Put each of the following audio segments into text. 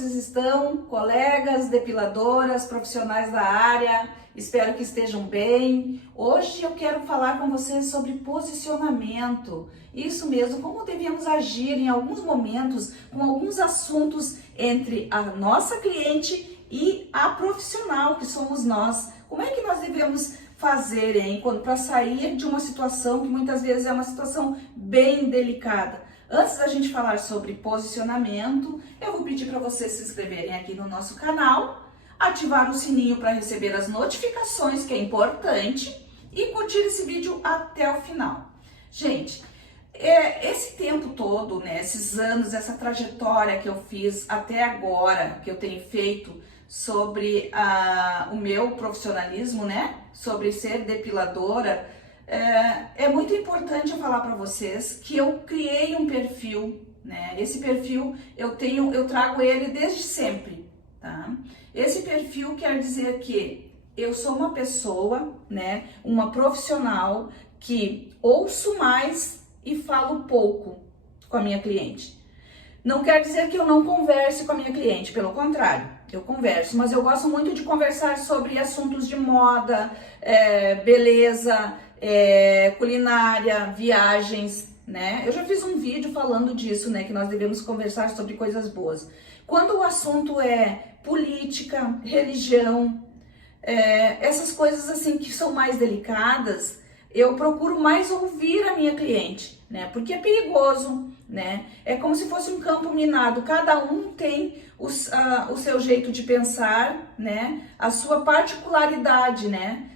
vocês estão? Colegas, depiladoras, profissionais da área, espero que estejam bem. Hoje eu quero falar com vocês sobre posicionamento. Isso mesmo, como devemos agir em alguns momentos com alguns assuntos entre a nossa cliente e a profissional que somos nós. Como é que nós devemos fazer, para sair de uma situação que muitas vezes é uma situação bem delicada? Antes da gente falar sobre posicionamento, eu vou pedir para vocês se inscreverem aqui no nosso canal, ativar o sininho para receber as notificações, que é importante, e curtir esse vídeo até o final. Gente, esse tempo todo, né, esses anos, essa trajetória que eu fiz até agora, que eu tenho feito sobre o meu profissionalismo, né, sobre ser depiladora, é muito importante eu falar para vocês que eu criei um perfil, né? Esse perfil eu trago ele desde sempre, tá? Esse perfil quer dizer que eu sou uma pessoa, né, uma profissional que ouço mais e falo pouco com a minha cliente. Não quer dizer que eu não converse com a minha cliente, pelo contrário, eu converso, mas eu gosto muito de conversar sobre assuntos de moda, beleza, culinária, viagens, né? Eu já fiz um vídeo falando disso, né? Que nós devemos conversar sobre coisas boas. Quando o assunto é política, religião, essas coisas assim que são mais delicadas, eu procuro mais ouvir a minha cliente, né? Porque é perigoso, né? É como se fosse um campo minado. Cada um tem o seu jeito de pensar, né? A sua particularidade, né?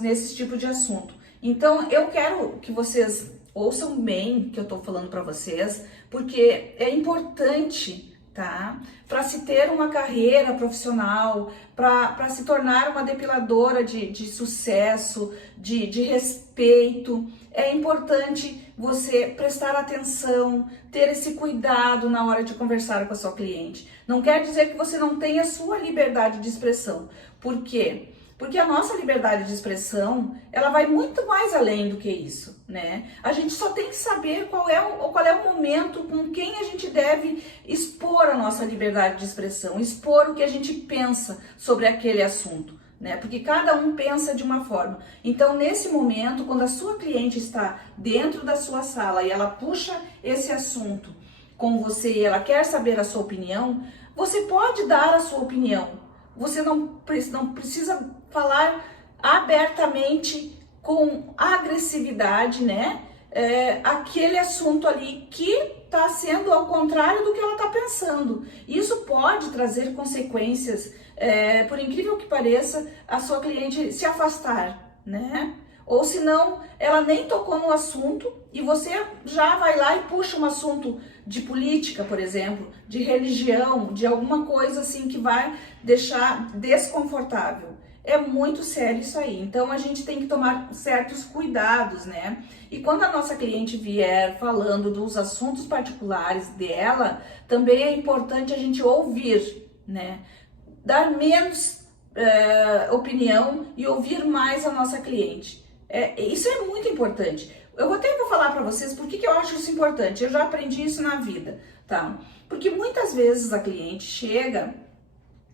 Nesse tipo de assunto. Então, eu quero que vocês ouçam bem o que eu tô falando para vocês, porque é importante, tá? Para se ter uma carreira profissional, para se tornar uma depiladora de sucesso, de respeito, é importante você prestar atenção, ter esse cuidado na hora de conversar com a sua cliente. Não quer dizer que você não tenha a sua liberdade de expressão. Por quê? Porque a nossa liberdade de expressão, ela vai muito mais além do que isso, né? A gente só tem que saber qual é o momento com quem a gente deve expor a nossa liberdade de expressão, expor o que a gente pensa sobre aquele assunto, né? Porque cada um pensa de uma forma. Então, nesse momento, quando a sua cliente está dentro da sua sala e ela puxa esse assunto com você e ela quer saber a sua opinião, você pode dar a sua opinião. Você não precisa falar abertamente, com agressividade, né? Aquele assunto ali que está sendo ao contrário do que ela está pensando. Isso pode trazer consequências, por incrível que pareça, a sua cliente se afastar, né? Ou se não, ela nem tocou no assunto e você já vai lá e puxa um assunto de política, por exemplo, de religião, de alguma coisa assim que vai deixar desconfortável. É muito sério isso aí. Então a gente tem que tomar certos cuidados, né? E quando a nossa cliente vier falando dos assuntos particulares dela, também é importante a gente ouvir, né? Dar menos opinião e ouvir mais a nossa cliente. Isso é muito importante. Eu até vou falar para vocês por que eu acho isso importante. Eu já aprendi isso na vida, tá? Porque muitas vezes a cliente chega,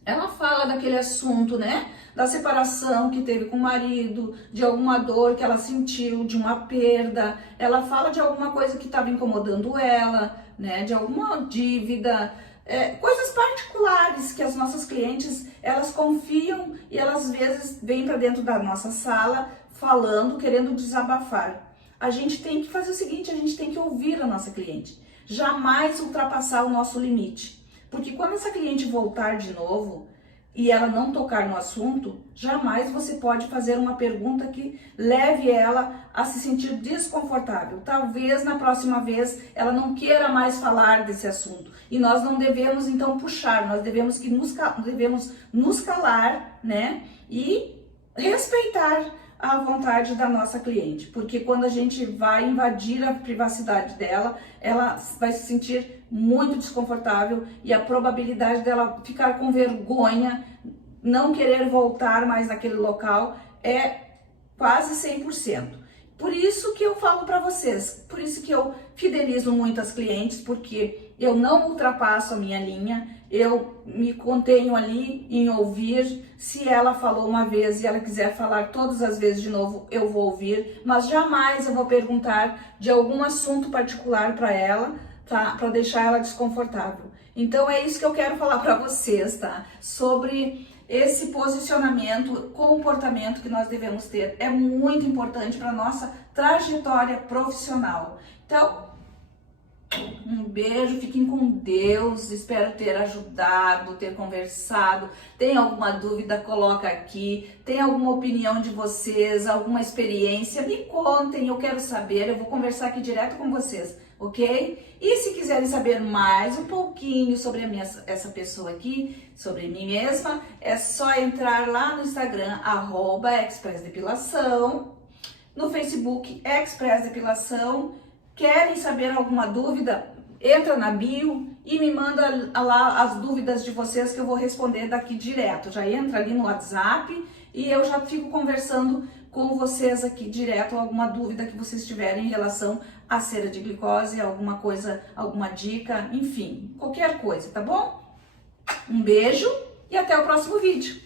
ela fala daquele assunto, né? Da separação que teve com o marido, de alguma dor que ela sentiu, de uma perda. Ela fala de alguma coisa que estava incomodando ela, né? De alguma dívida. Coisas particulares que as nossas clientes, elas confiam e elas às vezes vêm para dentro da nossa sala falando, querendo desabafar. A gente tem que fazer o seguinte, a gente tem que ouvir a nossa cliente, jamais ultrapassar o nosso limite, porque quando essa cliente voltar de novo e ela não tocar no assunto, jamais você pode fazer uma pergunta que leve ela a se sentir desconfortável. Talvez na próxima vez ela não queira mais falar desse assunto. E nós não devemos então puxar, nós devemos nos calar, né? E respeitar a vontade da nossa cliente. Porque quando a gente vai invadir a privacidade dela, ela vai se sentir muito desconfortável e a probabilidade dela ficar com vergonha, não querer voltar mais naquele local é quase 100%. Por isso que eu falo para vocês, por isso que eu fidelizo muito as clientes, porque eu não ultrapasso a minha linha, eu me contenho ali em ouvir. Se ela falou uma vez e ela quiser falar todas as vezes de novo, eu vou ouvir, mas jamais eu vou perguntar de algum assunto particular para ela, tá? Para deixar ela desconfortável. Então é isso que eu quero falar para vocês, tá? Sobre esse posicionamento, comportamento que nós devemos ter. É muito importante para nossa trajetória profissional. Então, um beijo, fiquem com Deus, espero ter ajudado, ter conversado. Tem alguma dúvida, coloca aqui. Tem alguma opinião de vocês, alguma experiência, me contem, eu quero saber, eu vou conversar aqui direto com vocês, ok? E se quiserem saber mais um pouquinho sobre essa pessoa aqui, sobre mim mesma, é só entrar lá no Instagram, @expressdepilação, no Facebook, Express Depilação. Querem saber alguma dúvida? Entra na bio e me manda lá as dúvidas de vocês que eu vou responder daqui direto. Já entra ali no WhatsApp e eu já fico conversando com vocês aqui direto, alguma dúvida que vocês tiverem em relação à cera de glicose, alguma coisa, alguma dica, enfim, qualquer coisa, tá bom? Um beijo e até o próximo vídeo.